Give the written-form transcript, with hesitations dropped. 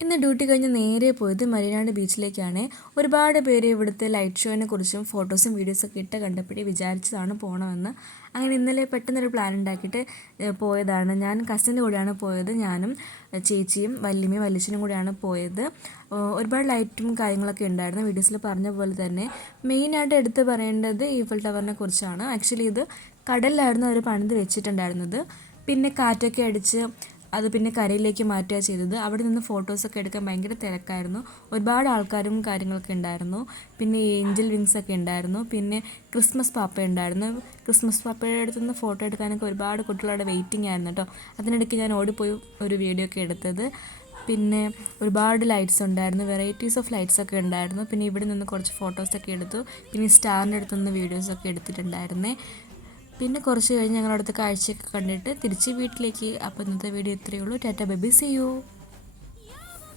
ഇന്ന് ഡ്യൂട്ടി കഴിഞ്ഞ് നേരെ പോയത് മരീനാട് ബീച്ചിലേക്കാണ്. ഒരുപാട് പേര് ഇവിടുത്തെ ലൈറ്റ് ഷോനെ കുറിച്ചും ഫോട്ടോസും വീഡിയോസൊക്കെ ഇട്ട് കണ്ടപ്പോഴേ വിചാരിച്ചതാണ് പോകണമെന്ന്. അങ്ങനെ ഇന്നലെ പെട്ടെന്നൊരു പ്ലാൻ ഉണ്ടാക്കിയിട്ട് പോയതാണ്. ഞാൻ കസിൻ്റെ കൂടെയാണ് പോയത്. ഞാനും ചേച്ചിയും വല്യമ്മയും വല്യച്ഛനും കൂടെയാണ് പോയത്. ഒരുപാട് ലൈറ്റും കാര്യങ്ങളൊക്കെ ഉണ്ടായിരുന്നു. വീഡിയോസിൽ പറഞ്ഞ പോലെ തന്നെ മെയിനായിട്ട് എടുത്ത് പറയേണ്ടത് ഈഫൽ ടവറിനെ കുറിച്ചാണ്. ആക്ച്വലി ഇത് കടലിലായിരുന്നു അവർ പണിത് വെച്ചിട്ടുണ്ടായിരുന്നത്. പിന്നെ കാറ്റൊക്കെ അടിച്ച് അത് പിന്നെ കരയിലേക്ക് മാറ്റുക ചെയ്തത്. അവിടെ നിന്ന് ഫോട്ടോസൊക്കെ എടുക്കാൻ ഭയങ്കര തിരക്കായിരുന്നു. ഒരുപാട് ആൾക്കാരും കാര്യങ്ങളൊക്കെ ഉണ്ടായിരുന്നു. പിന്നെ ഏഞ്ചൽ വിങ്സ് ഒക്കെ ഉണ്ടായിരുന്നു. പിന്നെ ക്രിസ്മസ് പാപ്പ ഉണ്ടായിരുന്നു. ക്രിസ്മസ് പാപ്പയുടെ അടുത്ത് നിന്ന് ഫോട്ടോ എടുക്കാനൊക്കെ ഒരുപാട് കുട്ടികളുടെ വെയിറ്റിംഗ് ആയിരുന്നു കേട്ടോ. അതിനിടയ്ക്ക് ഞാൻ ഓടിപ്പോയി ഒരു വീഡിയോ ഒക്കെ എടുത്തത്. പിന്നെ ഒരുപാട് ലൈറ്റ്സ് ഉണ്ടായിരുന്നു. വെറൈറ്റീസ് ഓഫ് ലൈറ്റ്സ് ഒക്കെ ഉണ്ടായിരുന്നു. പിന്നെ ഇവിടെ നിന്ന് കുറച്ച് ഫോട്ടോസൊക്കെ എടുത്തു. പിന്നെ സ്റ്റാറിൻ്റെ അടുത്തുനിന്ന് വീഡിയോസൊക്കെ എടുത്തിട്ടുണ്ടായിരുന്നേ. പിന്നെ കുറച്ച് കഴിഞ്ഞ് ഞങ്ങളവിടുത്തെ കാഴ്ചയൊക്കെ കണ്ടിട്ട് തിരിച്ച് വീട്ടിലേക്ക്. അപ്പോൾ ഇന്നത്തെ വീഡിയോ ഇത്രയേ ഉള്ളൂ. Tata bye bye, see U.